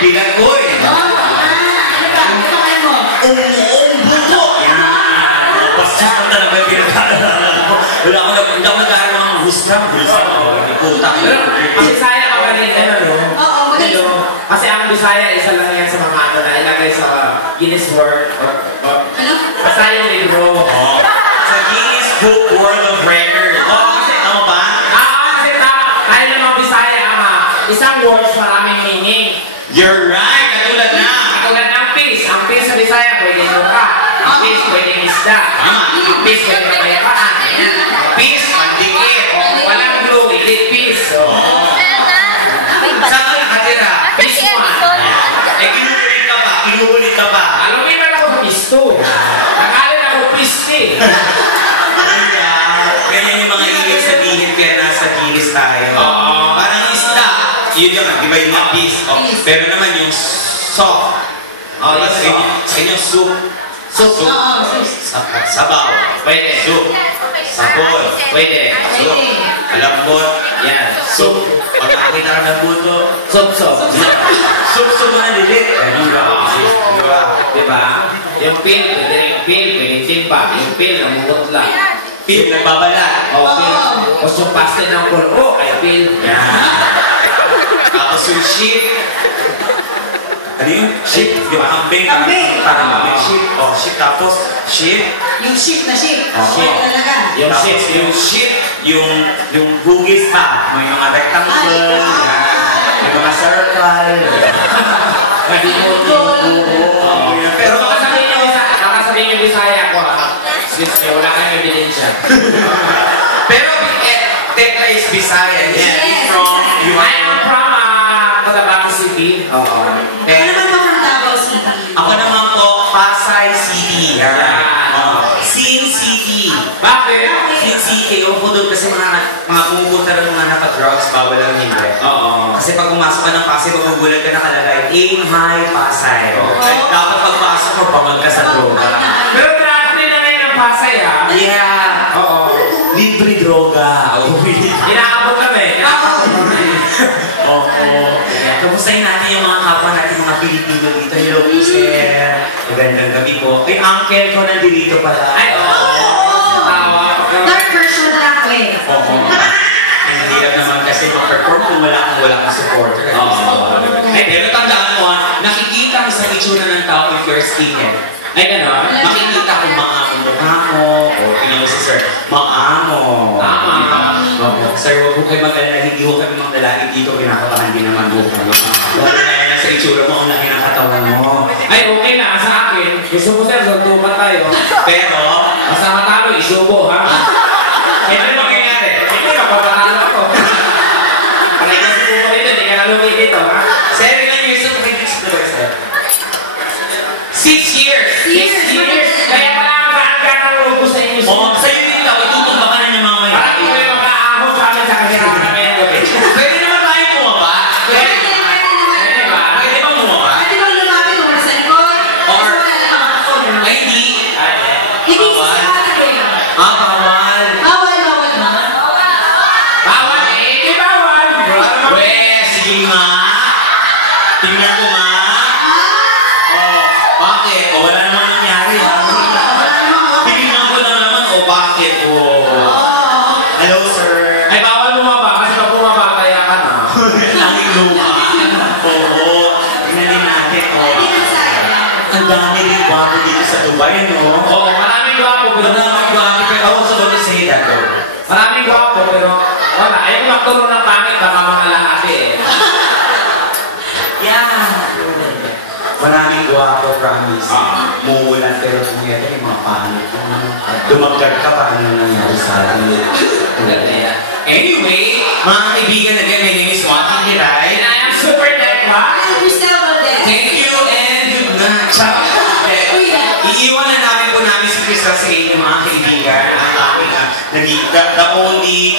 bilang ko eh. Ano kaya mo? Buto! Yan! Pastos na talaga yung pinag-aaralan ko. Wala ako nag-aaral ng gusto. Putang. Kasi Bisaya ka ba rin, ano? Oo, magaling. Kasi ang Bisaya, isa lang yan sa mga ano na ilagay sa Guinness World. Ano? Basta yung libro. Sa Guinness Book World of Records. Kasi ano ba? Kasi tayo ng mga Bisaya, ama. Isang words, maraming meaning. You're right! Katulad na! Katulad ng fish. Ang fish sa Bisaya, pwede nuka. Ang fish, pwede isda. Ang fish, pwede kapayapaan. Fish, pandikit. Walang glue, hindi fish. Saan ka nakatira? Fish one. Kinukulit ka ba? Alam mo naman ako pisto. Nakalin ako piste. Ganyan yung mga ibig sabihin kaya nasa Guinness tayo. Parang isda. Yun yung di ba yung fish? Pero naman yung soft. Sa inyo, soup. Soup. Sabaw. Pwede. Soup. Sabon. Pwede. Soup. Alambot. Yan. Soup. Pag nakakita ka ng buto. Soup. Soup na dilit. Diba? Yung pil, pwede rin pil, pwede timba. Yung pil, namumot lang. Pil, nagbabalat. Pil. Tapos yung pastel ng pulpo, ay pil. Yan. Tapos yung sheep. Ano yung sheep? Di ba? Kambing. Parang kambing sheep. Sheep. Tapos sheep. Yung sheep na sheep. Sheep talaga. Yung sheep. Yung sheep. Yung hugis pa. May mga rectangle. May mga circle. Pero makasabihin yung Bisaya ko ha. Since wala kang ebidensya. Pero Tekla is Bisaya. Yes. I am from Cotabato City. Ano naman ba from Davao City? Ako naman po, Pasay City. Sin City. Bakit? Sin City. Ewan ko doon kasi mga pumupunta rin mga naka-drugs, bawal lang hindi. Kasi pag pumasok ka ng Pasay, magugulat ka nakalagay, Aim High Pasay. Dapat pagpasok mo, bamag ka sa droga. Pero traffic na ngayon ang Pasay ha? Yeah. Libre droga. Inaabot kami. Kamustahin natin yung mga kapwa natin, mga Pilipino dito. Hello po, sir. Magandang gabi po. Ay, uncle ko nandito pala. Ay, Dark version lang ko eh. Ang hirap naman kasi mag-perform kung wala kang supporter. Ay, pero tandaan mo, nakikita mo sa itsura ng tao if you're skinhead. Ay, gano'n? Makikita kung maamo mukha mo. O, tingnan mo si sir, maamo. Sir, huwag po kayo mag-alala, hindi ho kami mga lalaki dito, kinakabahan din naman ho kayo. Huwag na sa itsura mo, ang laki ng katawan mo. Ay, okay na. Sa akin, gusto mo sir, suntukan tayo. Pero, basta matalo, isubo, ha? ano mangyayari? Hindi, mapapatalo ako. Panay ka subo dito, hindi ka nalumi dito, ha? 7 years of previous to the sir. 6 years! 6 years! Kaya pala ang gaan ng logo sa inyo. Sa'yo din daw, itutumba ka na niya mamaya. Parang ikaw yung makaahon sa amin sa kasirahan na ngayon gabi. Pwede naman tayo bumaba. Pwede ba? Pwede bang bumaba? Pwede bang lumapit mo sa likod? Or, wala naman ako. ay hindi. Hindi sa akin eh. Bawal. Bawal ba? Bawal eh! Di bawal! Sige nga. Tingnan ko nga. Bakit? Wala naman nangyari ha. Tingnan ko na naman, bakit? Hello sir. Ay, bawal bumaba kasi pag bumaba, kaya ka na. Langing lupa. Tingnan din natin. Ang dami rin gwapo dito sa Dubai, no? Oo, maraming gwapo. Maraming gwapo. Pero ako sa bali sa hita ko. Maraming gwapo, pero wala. Ayaw magturo ng pangit, baka mga lahati eh. Maraming gwapo, promise. Mumulan, pero kung ito yung mga pangit. Dumagdag ka pa, ano nangyari sa atin? Anyway, mga kaibigan, again, my name is Joaquin Hiray. And I am Super Tekla. Thank you and good night. Iiwan na namin po namin si Crystal sa inyo, mga kaibigan. Ang aming, the only